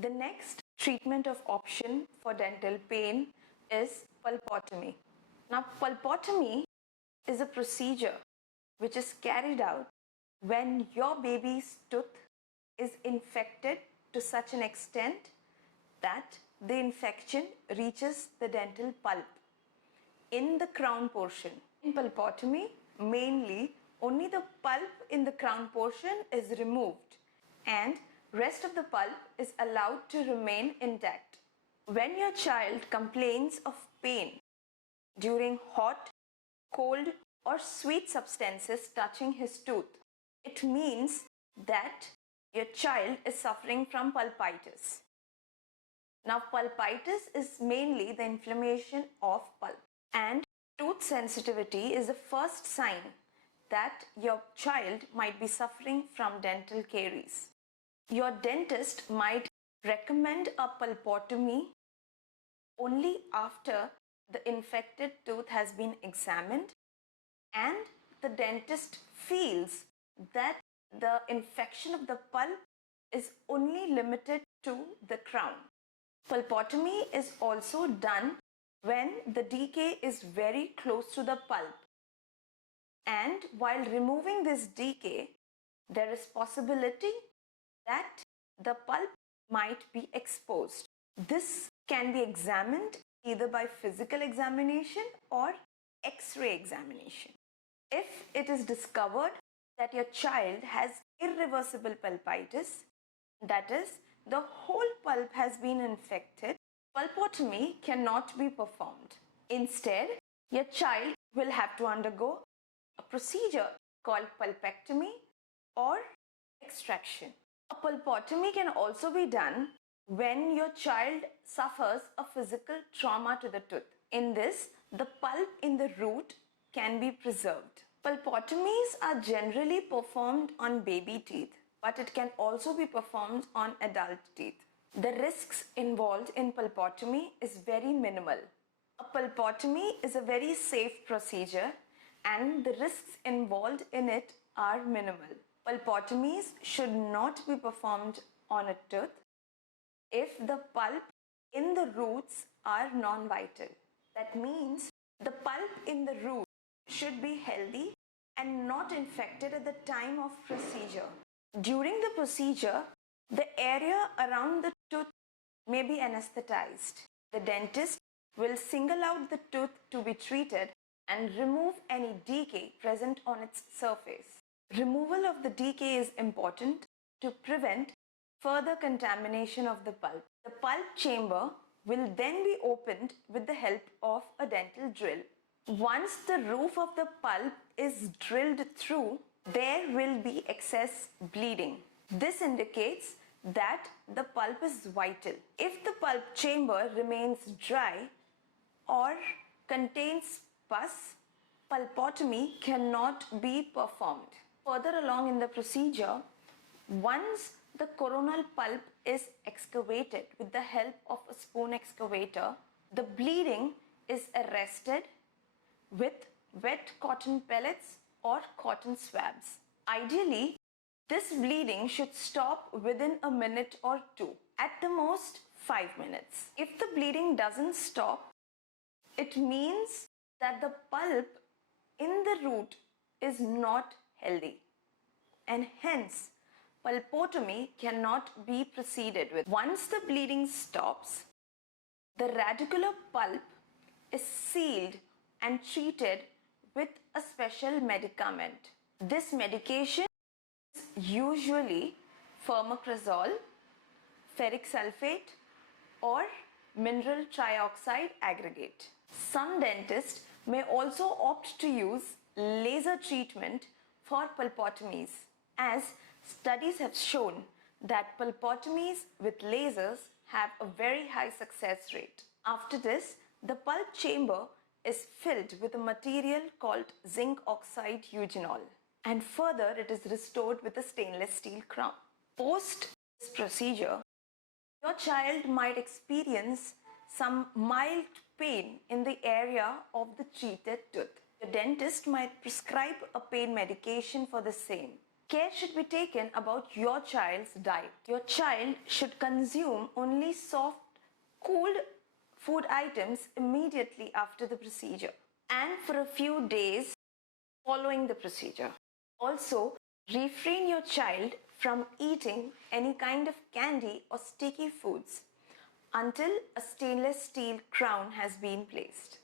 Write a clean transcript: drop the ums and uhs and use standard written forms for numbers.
The next treatment of option for dental pain is pulpotomy. Now, pulpotomy is a procedure which is carried out when your baby's tooth is infected to such an extent that the infection reaches the dental pulp in the crown portion. In pulpotomy, mainly only the pulp in the crown portion is removed and rest of the pulp is allowed to remain intact. When your child complains of pain during hot, cold or sweet substances touching his tooth, it means that your child is suffering from pulpitis. Now, pulpitis is mainly the inflammation of pulp, and tooth sensitivity is the first sign that your child might be suffering from dental caries. Your dentist might recommend a pulpotomy only after the infected tooth has been examined and the dentist feels that the infection of the pulp is only limited to the crown. Pulpotomy is also done when the decay is very close to the pulp, and while removing this decay, there is possibility that the pulp might be exposed. This can be examined either by physical examination or X-ray examination. If it is discovered that your child has irreversible pulpitis, that is, the whole pulp has been infected, pulpotomy cannot be performed. Instead, your child will have to undergo a procedure called pulpectomy or extraction. A pulpotomy can also be done when your child suffers a physical trauma to the tooth. In this, the pulp in the root can be preserved. Pulpotomies are generally performed on baby teeth, but it can also be performed on adult teeth. The risks involved in pulpotomy is very minimal. A pulpotomy is a very safe procedure and the risks involved in it are minimal. Pulpotomies should not be performed on a tooth if the pulp in the roots are non-vital. That means the pulp in the root should be healthy and not infected at the time of procedure. During the procedure, the area around the tooth may be anesthetized. The dentist will single out the tooth to be treated and remove any decay present on its surface. Removal of the decay is important to prevent further contamination of the pulp. The pulp chamber will then be opened with the help of a dental drill. Once the roof of the pulp is drilled through, there will be excess bleeding. This indicates that the pulp is vital. If the pulp chamber remains dry or contains pus, pulpotomy cannot be performed. Further along in the procedure, once the coronal pulp is excavated with the help of a spoon excavator, the bleeding is arrested with wet cotton pellets or cotton swabs. Ideally, this bleeding should stop within a minute or two, at the most 5 minutes. If the bleeding doesn't stop, it means that the pulp in the root is not healthy, and hence pulpotomy cannot be proceeded with. Once the bleeding stops, the radicular pulp is sealed and treated with a special medicament. This medication is usually formicrozole, ferric sulfate or mineral trioxide aggregate. Some dentists may also opt to use laser treatment for pulpotomies, as studies have shown that pulpotomies with lasers have a very high success rate. After this, the pulp chamber is filled with a material called zinc oxide eugenol, and further it is restored with a stainless steel crown. Post this procedure, your child might experience some mild pain in the area of the treated tooth. The dentist might prescribe a pain medication for the same. Care should be taken about your child's diet. Your child should consume only soft, cooled food items immediately after the procedure and for a few days following the procedure. Also, refrain your child from eating any kind of candy or sticky foods until a stainless steel crown has been placed.